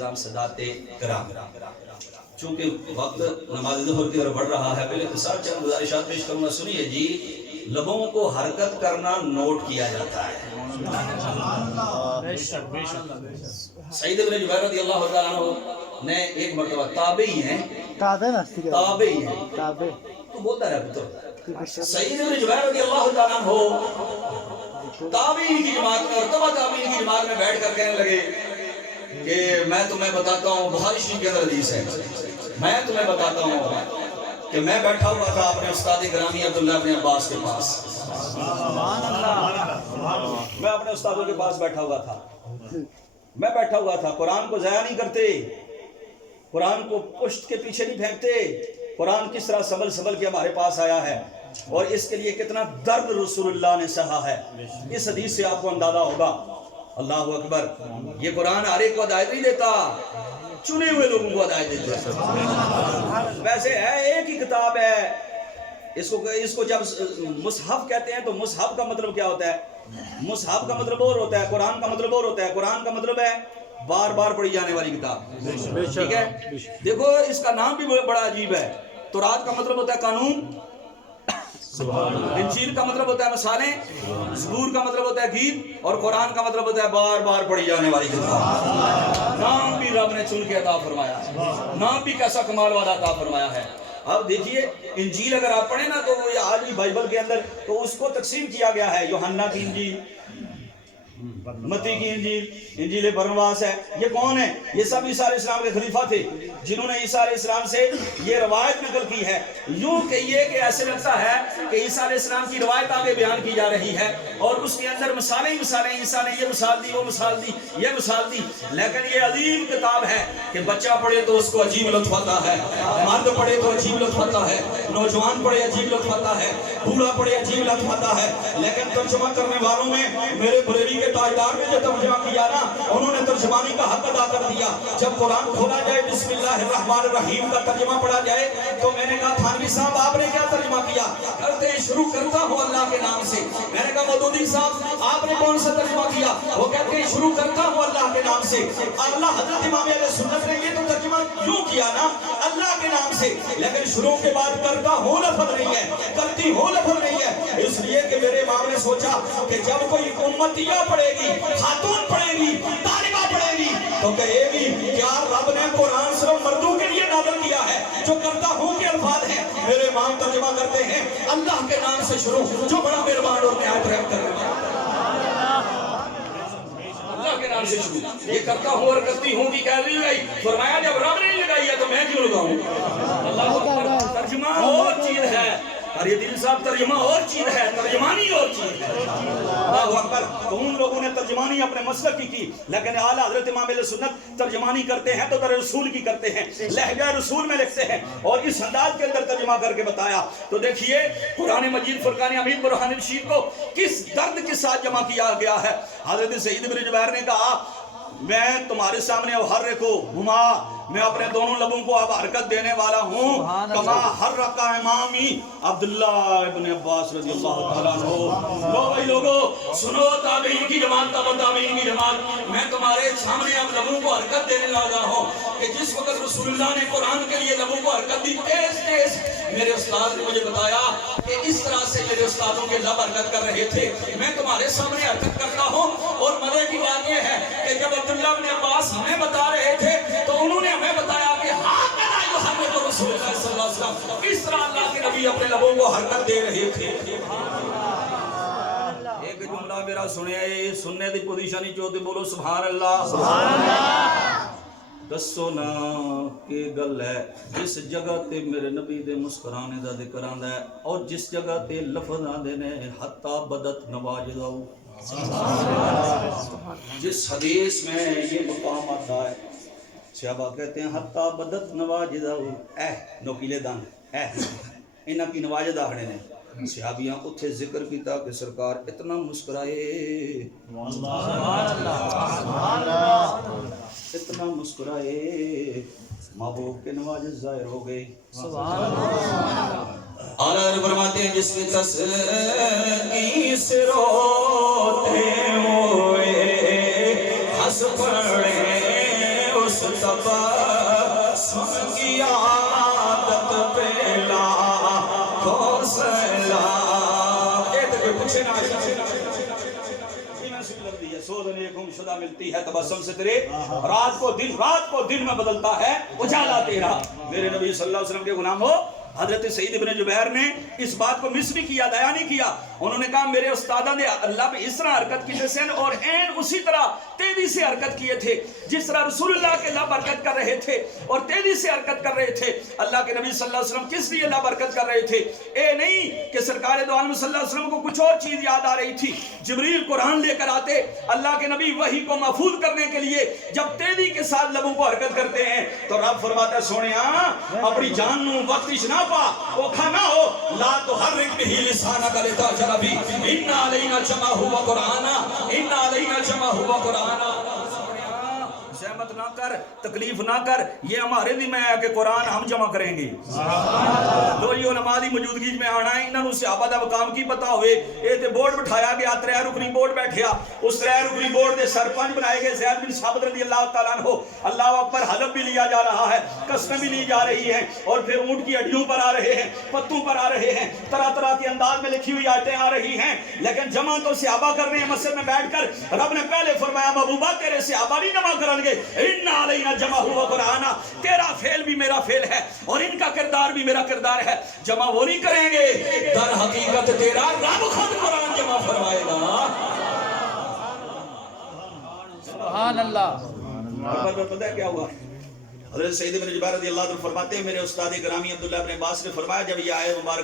نظام سادات کرام. چونکہ وقت نماز ظہر کی طرف بڑھ رہا ہے، پہلے اختصار چند گزارشات پیش کروں گا. سنیے جی، لبوں کو حرکت کرنا نوٹ کیا جاتا ہے. سعید بن جبیر رضی اللہ تعالیٰ عنہ نے ایک مرتبہ تابعی ہیں تو بولتا رہا پتر. سعید بن جبیر رضی اللہ تعالیٰ عنہ تابعین کی جماعت میں اور تبع تابعین کی جماعت میں بیٹھ کر کہنے لگے کہ میں تمہیں بتاتا ہوں، بخاری شریف کے اندر حدیث ہے، میں تمہیں بتاتا ہوں کہ میں بیٹھا ہوا تھا اپنے استاد گرامی عبداللہ بن عباس کے پاس. میں اپنے استادوں کے پاس بیٹھا ہوا تھا، میں بیٹھا ہوا تھا. قرآن کو ضائع نہیں کرتے، قرآن کو پشت کے پیچھے نہیں پھینکتے. قرآن کس طرح سنبھل کے ہمارے پاس آیا ہے اور اس کے لیے کتنا درد رسول اللہ نے سہا ہے. اس حدیث سے آپ کو اندازہ ہوگا. اللہ اکبر. یہ قرآن ہر ایک کو ہدایت نہیں دیتا، چنے ہوئے لوگوں کو ہدایت دیتا ہے. ویسے ہے ایک ہی کتاب ہے. اس کو جب مصحف کہتے ہیں تو مصحف کا مطلب کیا ہوتا ہے؟ مصحف کا مطلب اور ہوتا ہے، قرآن کا مطلب اور ہوتا ہے. قرآن کا مطلب ہے بار بار پڑھی جانے والی کتاب. ٹھیک ہے. دیکھو اس کا نام بھی بڑا عجیب ہے. تورات کا مطلب ہوتا ہے قانون، انجیل کا مطلب ہوتا ہے مثالیں، زبور کا مطلب ہوتا ہے گیت، اور قرآن کا مطلب ہوتا ہے بار بار پڑھی جانے والی کتاب. نام بھی رب نے چن کے عطا فرمایا ہے، نام بھی کیسا کمال والا عطا فرمایا ہے. اب دیکھیے انجیل اگر آپ پڑھیں نا تو وہ آج بھی بائبل کے اندر تو اس کو تقسیم کیا گیا ہے. یوحنا کی انجیل، متی کی انجیل، انجیل برنواس ہے. یہ کون ہے؟ یہ سب عیسیٰ علیہ السلام کے خلیفہ تھے جنہوں نے عیسیٰ علیہ السلام سے یہ روایت نقل کی ہے. یوں کہیے کہ ایسے لگتا ہے کہ عیسیٰ علیہ السلام کی روایت آگے بیان کی جا رہی ہے اور اس کے اندر مثالیں عیسیٰ نے یہ مثال دی، وہ مثال دی، یہ مثال دی. لیکن یہ عظیم کتاب ہے کہ بچہ پڑھے تو اس کو عجیب لطف آتا ہے، مرد پڑھے تو عجیب لطف آتا ہے، نوجوان پڑھے عجیب لطف آتا ہے، بوڑھا پڑھے عجیب لطف آتا ہے. لیکن ترجمہ کرنے والوں میں میرے بریلی کے تاجدار نے جو ترجمہ کیا نا، انہوں نے ترجمانی کا حق ادا کر دیا. جب قرآن کھولا جائے بسم اللہ الرحمن الرحیم کا ترجمہ پڑھا جائے تو میں نے کہا تھانوی صاحب آپ نے کیا ترجمہ کیا؟ کرتے شروع کرتا ہوں اللہ کے نام سے. میں نے کہا مودودی صاحب آپ نے کون سا ترجمہ کیا؟ وہ کہتے ہیں شروع کرتا ہوں اللہ کے نام سے. اللہ حضرت امام اہل سنت نے یہ تو ترجمہ کیوں کیا نا اللہ کے نام سے، لیکن شروع کے بعد کرتا ہوں لفظ نہیں ہے، کرتی ہوں لفظ نہیں ہے. اس لیے کہ میرے امام نے سوچا کہ جب کوئی امتیہ پڑھے گی، خاتون پڑھے گی، طالبہ پڑھے گی تو کہے گی کیا رب نے قرآن صرف مردوں کے لیے نازل کیا ہے؟ جو کرتا ہوں کے الفاظ ہیں. میرے امام ترجمہ کرتے ہیں اللہ کے نام سے شروع، جو بڑا مہربان اور نہایت رحم کرنے والا. اللہ کے نام سے شروع. یہ کرتا ہوں اور کرتی ہوں کی کہہ لگائی. فرمایا جب رب نے لگائی ہے تو میں کیوں لگاؤں؟ اللہ اکبر. ترجمہ اور چیز ہے اور یہ دل صاحب ترجمہ اور چیز ہے، ترجمانی اور چیز ہے. اللہ اکبر. تو ان لوگوں نے ترجمانی اپنے مسلک کی لیکن اعلیٰ حضرت امام اہل سنت ترجمانی کرتے ہیں تو در رسول کی کرتے ہیں، لہجہ رسول میں لکھتے ہیں اور اس انداز کے اندر ترجمہ کر کے بتایا. تو دیکھیے قرآن مجید فرقان حمید برہان رشید کو کس درد کے ساتھ جمع کیا گیا ہے. حضرت سعید بن جبیر نے کہا میں تمہارے سامنے محرک ہما، میں اپنے دونوں لبوں کو اب حرکت دینے والا ہوں. کما حرک امامی عبداللہ ابن عباس رضی اللہ تعالیٰ عنہ. لو بھائی لوگو سنو، تابعین کی جماعت، تبع تابعین کی جماعت، میں تمہارے سامنے اب لبوں کو حرکت دینے لگا ہوں کہ جس وقت رسول اللہ نے قرآن کے لیے لبوں کو حرکت دی تیز تیز، میرے استاد نے مجھے بتایا کہ اس طرح سے میرے استادوں کے لب حرکت کر رہے تھے. میں تمہارے سامنے حرکت کرتا ہوں. اور مزے کی بات یہ ہے کہ جب عبداللہ بن عباس ہمیں بتا رہے تھے تو انہوں نے ہمیں بتایا کہ ہاں کہنا جو حرکت رسول اللہ صلی اللہ علیہ وسلم، اس طرح اللہ کے نبی اپنے لبوں کو حرکت دے رہے تھے. ایک جملہ میرا سننے دی پوزیشن ہی چوتے بولو سبحان اللہ. سبحان اللہ. دسو نا کہ گل ہے جس جگہ تے میرے نبی دے مسکرانے دا ذکر آندا ہے اور جس جگہ تے لفظ آندے نے حتی بدت نواجدہ، جس حدیث میں یہ مقام آتا ہے صحابہ کہتے ہیں حتی بدت نواجدہ، نوکیلے دان انہاں کی نواجدہ ہڑے نے. صحابیاں اتھے ذکر کیتا کہ سرکار اتنا مسکرائے، اتنا مسکرائے محبوب کے نواجد ظاہر ہو گئی. اعلیٰ فرماتے ہیں جس کی تسلی سے روتے ہوئے ہنس پڑے اس ملتی ہے تبسم سے تیرے، رات کو دن میں بدلتا ہے اجالا تیرا۔ میرے نبی صلی اللہ علیہ وسلم کے غلام ہو حضرت سعید ابن جبیر نے اس بات کو مس نہیں کیا، ضائع نہیں کیا۔ انہوں نے کہا میرے استادہ نے اللہ پہ اس طرح حرکت کی جیسے، اور این اسی طرح تیزی سے حرکت کیے تھے جس طرح رسول اللہ کے لب حرکت کر رہے تھے اور تیزی سے حرکت کر رہے تھے۔ اللہ کے نبی صلی اللہ علیہ وسلم کس لیے لب حرکت کر رہے تھے؟ اے نہیں کہ سرکار دو عالم صلی اللہ علیہ وسلم کو کچھ اور چیز یاد آ رہی تھی، جبریل قرآن لے کر آتے، اللہ کے نبی وحی کو محفوظ کرنے کے لیے جب تیزی کے ساتھ لبوں کو حرکت کرتے ہیں تو رب فرماتا ہے سونیا اپنی جان نو وقت نہ پا وہ کھانا ہو، لا تحرک به لسانک لتعجل به ان علینا جمعہ و قرآنا ان علینا جمعہ و قرآنا۔ زحمت نہ کر، تکلیف نہ کر، یہ ہمارے ذمہ ہے کہ قرآن ہم جمع کریں گے۔ دو یہ علماء دی موجودگی میں آنا ہے، انہوں نے صحابہ دا مقام کی پتا ہوئے، اے تے بورڈ بٹھایا گیا، 3 رکنی بورڈ بیٹھیا، اس 3 رکنی بورڈ دے سرپنچ بنائے گئے زید بن ثابت رضی اللہ تعالیٰ عنہ۔ اللہ اکبر، حلف بھی لیا جا رہا ہے، قسمیں بھی لی جا رہی ہیں، اور پھر اونٹ کی ہڈیوں پر آ رہے ہیں، پتوں پر آ رہے ہیں، طرح طرح کے انداز میں لکھی ہوئی آیتیں آ رہی ہیں، لیکن جمع تو صحابہ کر رہے ہیں مسجد میں بیٹھ کر۔ رب نے پہلے فرمایا محبوبہ تیرے صحابہ نہیں جمع کرن گے، ان علینا جمع ہوا قرآن، تیرا فعل بھی میرا فعل ہے اور ان کا کردار بھی میرا کردار ہے، جمع وہ نہیں کریں گے، در حقیقت تیرا رب خود قرآن جمع فرمائے گا۔ سبحان اللہ۔ پتہ ہے کیا ہوا؟ حضرت سعید بن جبیر رضی اللہ عنہ فرماتے ہیں میرے استاد گرامی عبداللہ بن عباس نے فرمایا جب یہ آیت مبارکہ